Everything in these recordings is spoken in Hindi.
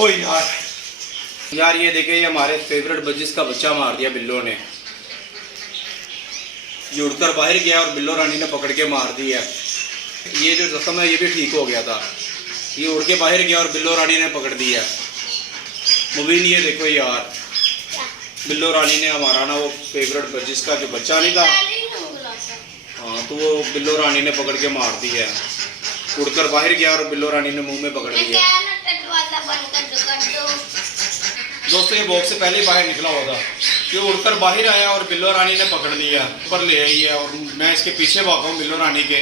ओ यार ये देखिए, ये हमारे फेवरेट बजिस का बच्चा मार दिया बिल्लो ने। ये उड़कर बाहर गया और बिल्लो रानी ने पकड़ के मार दिया। ये जो जख्म है ये भी ठीक हो गया था। ये उड़ के बाहर गया और बिल्लो रानी ने पकड़ दिया। मुबीन ये देखो यार, बिल्लो रानी ने हमारा ना वो फेवरेट बजिस का जो बच्चा नहीं था, हाँ, तो वो बिल्लो रानी ने पकड़ के मार दिया। उड़कर बाहर गया और बिल्लो रानी ने मुंह में पकड़ लिया। दोस्तों ये बॉक्स से पहले ही बाहर निकला हुआ था। ये उड़कर बाहर आया और बिल्लो रानी ने पकड़ लिया, ऊपर ले आई है। और मैं इसके पीछे भागा हूँ बिल्लो रानी के,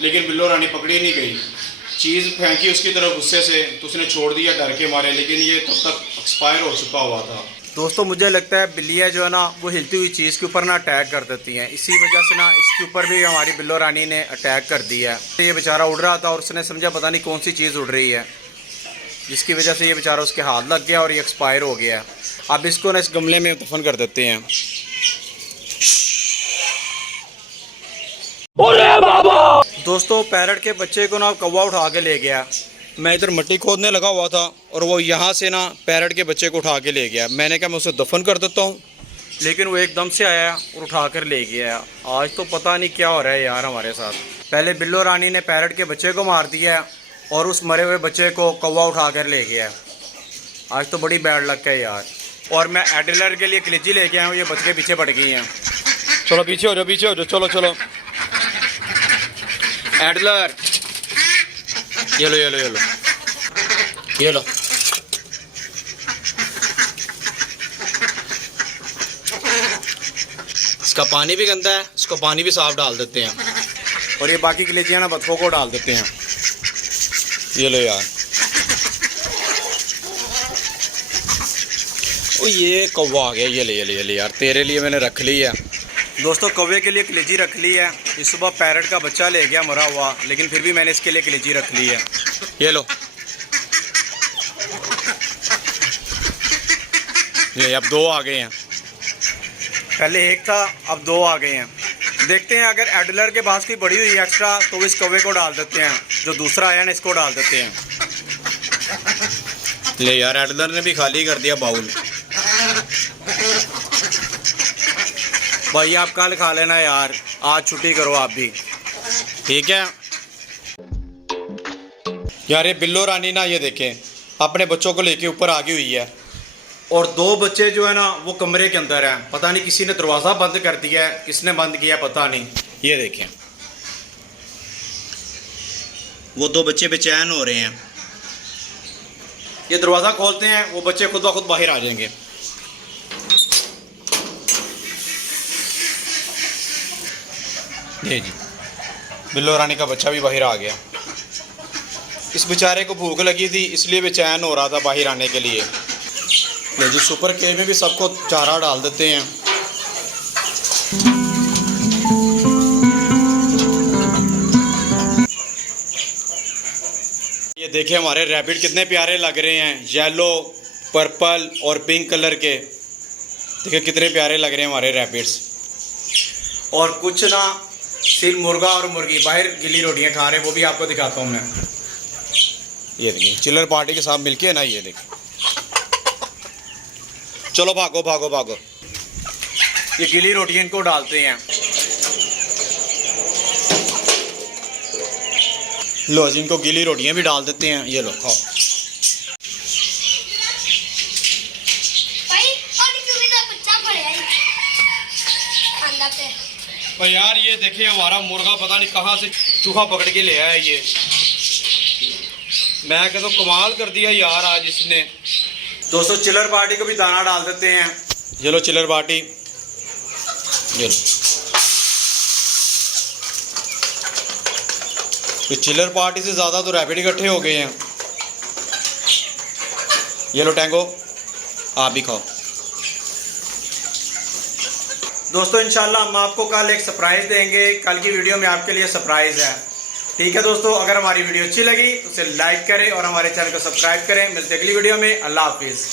लेकिन बिल्लो रानी पकड़ी नहीं गई। चीज़ फेंकी उसकी तरफ गुस्से से, तो उसने छोड़ दिया डर के मारे, लेकिन ये तब तक एक्सपायर हो चुका हुआ था। दोस्तों मुझे लगता है बिल्लियाँ जो है ना वो हिलती हुई चीज़ के ऊपर ना अटैक कर देती हैं। इसी वजह से ना इसके ऊपर भी हमारी बिल्लो रानी ने अटैक कर दिया। ये बेचारा उड़ रहा था और उसने समझा पता नहीं कौन सी चीज़ उड़ रही है, जिसकी वजह से ये बेचारा उसके हाथ लग गया और ये एक्सपायर हो गया। अब इसको ना इस गमले में दफन कर देते हैं। दोस्तों पैरट के बच्चे को ना कौवा उठा के ले गया। मैं इधर मिट्टी खोदने लगा हुआ था और वो यहाँ से ना पैरट के बच्चे को उठा के ले गया। मैंने कहा मैं उसे दफन कर देता हूँ, लेकिन वो एकदम से आया और उठा कर ले गया। आज तो पता नहीं क्या हो रहा है यार हमारे साथ। पहले बिल्लो रानी ने पैरट के बच्चे को मार दिया और उस मरे हुए बच्चे को कौवा उठा कर ले गया। आज तो बड़ी बैड लक है यार। और मैं एडलर के लिए कलेजी लेके आया हूँ, ये बच के पीछे पड़ गई हैं। चलो पीछे हो जाओ, पीछे हो जाओ, चलो चलो। एडलर ये लो ये लो ये लो ये लो। इसका पानी भी गंदा है, इसको पानी भी साफ डाल देते हैं। और ये बाकी कलेजियाँ ना बतखों को डाल देते हैं। ये लो यार। ओ ये कौवा आ गया, ये ले ये ले ये ले यार, तेरे लिए मैंने रख ली है। दोस्तों कौवे के लिए कलेजी रख ली है। इस सुबह पैरट का बच्चा ले गया मरा हुआ, लेकिन फिर भी मैंने इसके लिए कलेजी रख ली है। ये लो, ये अब 2 आ गए हैं। पहले 1 था, अब 2 आ गए हैं। देखते हैं अगर एडलर के पास कोई बड़ी हुई एक्स्ट्रा तो इस कौवे को डाल देते हैं। जो दूसरा आया ना इसको डाल देते हैं। ले यार एडलर ने भी खाली कर दिया बाउल। भाई आप कल खा लेना यार, आज छुट्टी करो आप भी, ठीक है यार। ये बिल्लो रानी ना ये देखें अपने बच्चों को लेके ऊपर आगी हुई है और 2 बच्चे जो है ना वो कमरे के अंदर हैं। पता नहीं किसी ने दरवाज़ा बंद कर दिया है, किसने बंद किया पता नहीं। ये देखें वो 2 बच्चे बेचैन हो रहे हैं। ये दरवाज़ा खोलते हैं, वो बच्चे खुद ब खुद बाहर आ जाएंगे। ये जी बिल्लो रानी का बच्चा भी बाहर आ गया। इस बेचारे को भूख लगी थी इसलिए बेचैन हो रहा था बाहर आने के लिए। ले जी सुपर केज में भी सबको चारा डाल देते हैं। ये देखिए हमारे रैबिट कितने प्यारे लग रहे हैं, येलो, पर्पल और पिंक कलर के। देखिए कितने प्यारे लग रहे हैं हमारे रैबिट्स। और कुछ ना सिर्फ मुर्गा और मुर्गी बाहर गिली रोटियां खा रहे हैं, वो भी आपको दिखाता हूँ मैं। ये देखिए चिल्लर पार्टी के साथ मिलके ना, ये देखिए। चलो भागो भागो भागो। ये गिली रोटियां इनको डालते हैं। लो जी इनको गिली रोटियां भी डाल देते हैं। ये लो खाओ। तो यार ये देखिए हमारा मुर्गा पता नहीं कहाँ से चूहा पकड़ के ले आया। ये मैं कहता हूँ कमाल कर दिया यार आज इसने। दोस्तों चिल्लर पार्टी को भी दाना डाल देते हैं। ये लो चिल्लर पार्टी, ये लो। तो चिल्लर पार्टी से ज़्यादा तो रैबिट इकट्ठे हो गए हैं। ये लो टैंगो, आप भी खाओ। दोस्तों इंशाल्लाह हम आपको कल एक सरप्राइज़ देंगे। कल की वीडियो में आपके लिए सरप्राइज़ है, ठीक है दोस्तों। अगर हमारी वीडियो अच्छी लगी तो उसे लाइक करें और हमारे चैनल को सब्सक्राइब करें। मिलते हैं अगली वीडियो में। अल्लाह हाफिज़।